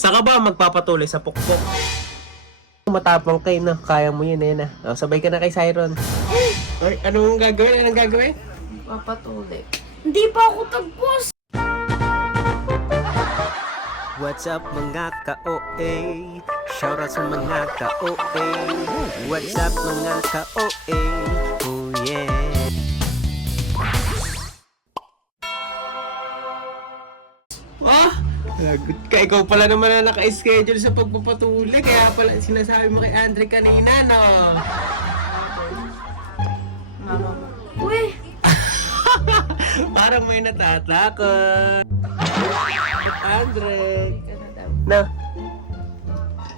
Saka ba magpapatuloy sa pukpok? Matapang kayo na, kaya mo yun eh na. Oh, sabay ka na kay Siron. Ay, anong gagawin? Anong gagawin? Papatuloy. Hindi pa ako tagpos. What's up mga ka-OA? Shoutout sa mga ka-OA. What's up mga ka-OA? Oh yeah. Ah! Lagot ka. Ikaw pala naman na naka-schedule sa pagpapatuloy. Kaya pala sinasabi mo kay Andre kanina, no? Mama mo. Uy, Parang may natatakot. Andre. Ikaw na daw.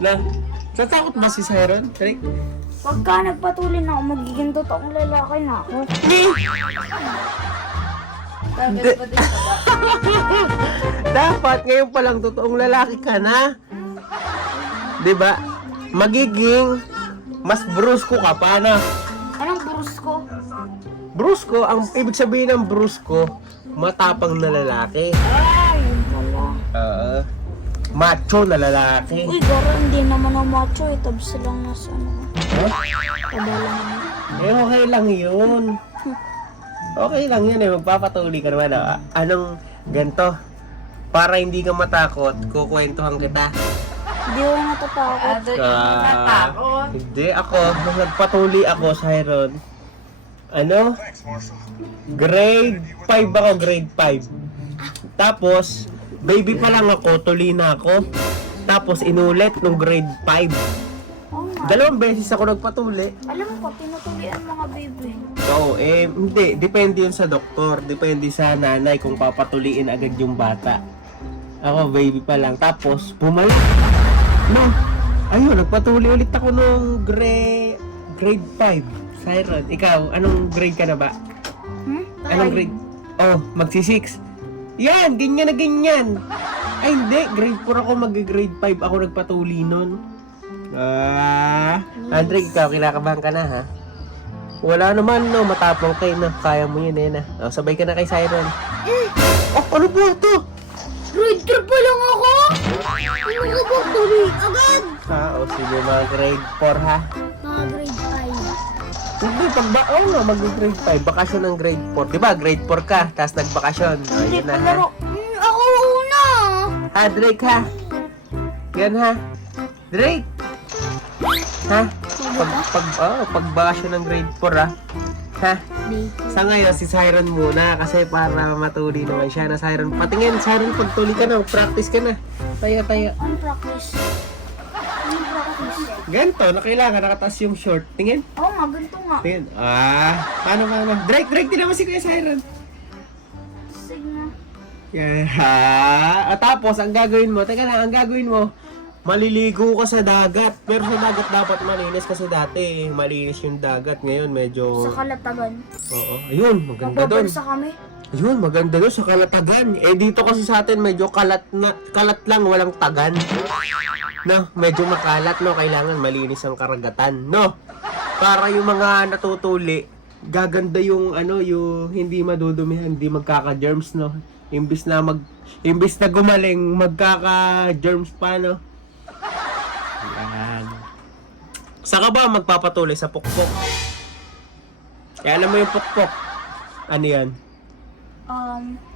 Na. Tatakot ba si Siron? Trick? pagka nagpatuloy na ako, magiging totoong lalaki na ako. Bakit ba din ka ba? Dapat ngayon pa lang totoong lalaki ka na. 'Di ba? Magiging mas brusko ka pa na. Anong brusko? Brusko, ang ibig sabihin ng brusko, matapang na lalaki. Ay, yun pala. Macho na lalaki. Uy, gara, hindi naman ako macho eh. Tabs lang nasa ano. Taba lang naman. Okay lang yun. Okay lang yun eh. Magpapatuloy ka naman. Ah. Anong ganto? Para hindi ka matakot, kukwentuhan kita. Hindi ako natatakot. Ano yung natakot? Hindi, ako, nung nagpatuloy ako, Siron. Ano? Grade 5 ako, grade 5. Tapos, baby pa lang ako, tuloy na ako. Tapos, inulit nung grade 5. Oo nga. 2 beses ako nagpatuli. Alam ko, tinutuloy ang mga baby. Oo, hindi. Depende yun sa doktor. Depende sa nanay kung papatuliin agad yung bata. Ako, baby pa lang. Tapos, bumalik. No. Ayun, nagpatuli ulit ako nung grade 5. Siron, ikaw, anong grade ka na ba? Anong grade? Oh, magsi-6. Yan, ganyan na ganyan. Ay, hindi. Grade 4 ako, mag-grade 5 ako nagpatuli nun. Andre, ikaw, kinakabahan ka na, ha? Wala naman, no. Matapang kayo na. Kaya mo yun, eh, na. Oh, sabay ka na kay Siron. Oh, ano ba ito? Grade 3 pa lang ako! Ano ka ba tuloy? Agad! Oh, sige, mga grade 4, ha? Mga grade 5. Hindi, mag-grade 5. Bakasyon ng grade 4. Diba, grade 4 ka, tapos nagbakasyon. Oh, Hindi yun pa na, ha? laro. Ako una! Ha, Drake, ha? Yan, ha? Drake! Ha? Pagbakasyon ng grade 4, ha? Ha? Sa ngayon, si Siron muna kasi para matuli naman siya na Siron. Patingin, Siron, pagtuli ka na, practice ka na. Tayo. On practice. On practice. Ganto, na kailangan, nakataas yung short. Tingin. Oo nga, ganito nga. Tingin. Paano? Drake, din naman si Kuya Siron. Sige na. Yan, ha? Tapos, ang gagawin mo, ang gagawin mo, maliligo ka sa dagat. Pero sa dagat dapat malinis kasi dati, malinis yung dagat. Ngayon, medyo... Sa kalatagan. Oo. Ayun, maganda doon. Magbabalsa kami. Ayun, maganda doon sa kalatagan. Eh, dito kasi sa atin, medyo kalat lang, walang tagan. No, medyo makalat, no? Kailangan malinis ang karagatan, no? Para yung mga natutuli, gaganda yung, yung hindi madudumihan, hindi magkaka-germs, no? Imbis na gumaling, magkaka-germs pa, no? Yan. Saka ba magpapatuloy sa pukpok? Kaya alam mo yung pukpok? Ano yan?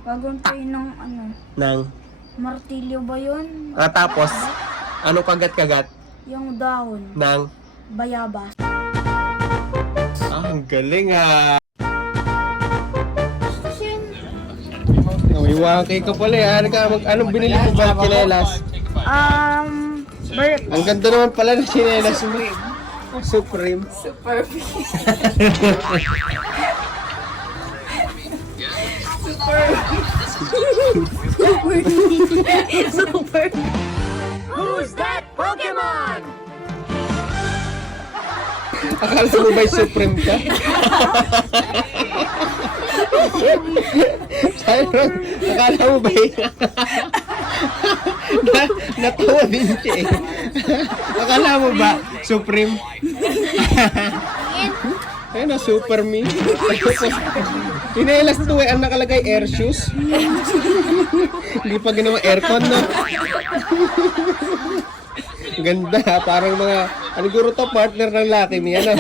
Gagawin tayo ng Nang, martilyo ba yun? tapos, ano kagat-kagat? Yung dahon. Nang, Bayabas. ang galing ha. Sin. May wangkay ka pala eh. Anong binili mo ba ng chinelas? Bird. Ang ganda naman pala ng chinelas. Supreme. Super. Super. Akala mo ba'y Supreme ka? Siron, akala mo ba'y... Natawa din siya eh. Akala mo ba Supreme? Ayun na, super me. Pinelas to ang nakalagay air shoes. Hindi pa ginawa aircon, no? Ganda, parang mga, ano guro to, partner ng Lucky Me, ano?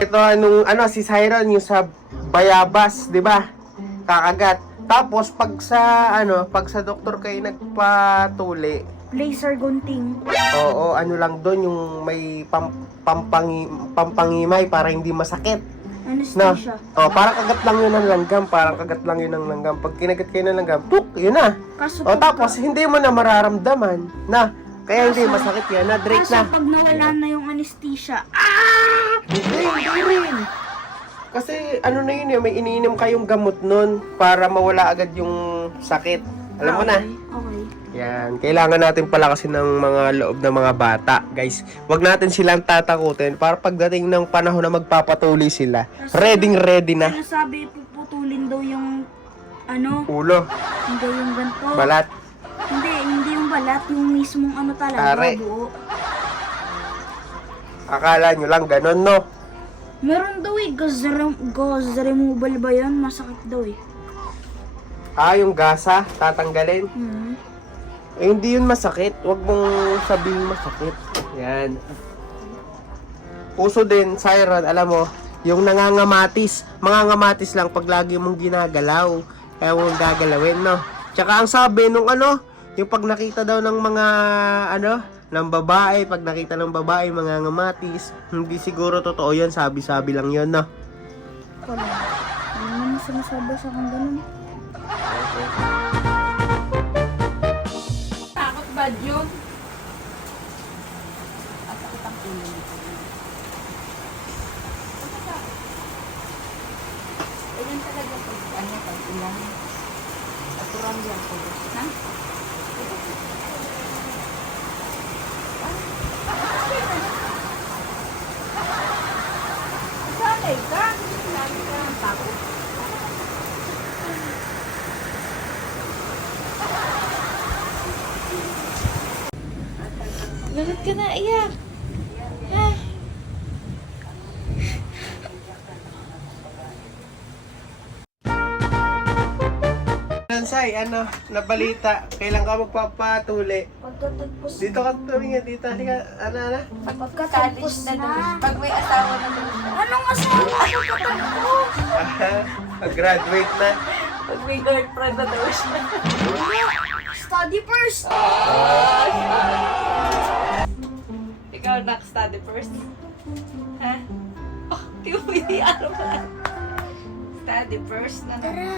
Ito, si Siron, yung sa Bayabas, di ba? Kakagat. Tapos, pag sa doktor kayo nagpatuli, Laser gunting. oo, ano lang doon, yung may pampangimay para hindi masakit. Na, Anesthesia. parang kagat lang yun ng langgam, Pag kinagat kayo ng langgam, puk, yun na. Kaso Tapos, hindi mo na mararamdaman na, kaya hindi masakit yan, na Drake kaso na. pag nawala na yung anesthesia, Hindi rin. Kasi, ano na yun, may iniinom kayong gamot nun para mawala agad yung sakit. Alam mo na. okay. Yan, kailangan natin palakasin ng mga loob ng mga bata. Guys, wag natin silang tatakutin para pagdating ng panahon na magpapatuloy sila, ready na. Sabi, puputulin daw yung, Ulo, hindi yung ganito. balat. Hindi yung balat, yung mismong talaga, Are. buo. Akala nyo lang ganun, no? Meron daw gauze removal ba yun? Masakit daw eh. Yung gasa, tatanggalin. Hindi yun masakit. Huwag mong sabihin masakit. Yan. Puso din, Siron, alam mo, yung nangangamatis. Mangangamatis lang pag lagi mong ginagalaw. Kaya mong gagalawin, no? Tsaka ang sabi nung yung pag nakita daw ng mga, ng babae, pag nakita ng babae, mangangamatis, hindi siguro totoo yun. Sabi-sabi lang yun, no? Wala. Hindi naman sinasabi sa akin ganun. Takot ba yun? Ganyan talaga pag ilan. Aturan yan po. Ha? Sanay ka? Lagi ka ng takot. Bakit ka na iyak? Ha? Say, nabalita, kailan ka magpapatuli? Pagkatagpos Dito ka tumingin, dito, halika, Pagkatagpos College na daw. na. Pag may asawa na daw siya. Anong asawa? Pagkatagpos? Pag-graduate na. Pag may girlfriend na daw siya. Study first. Ikaw study first. Ha? Oh, di mo hindi ano ba? Study first na. Tara.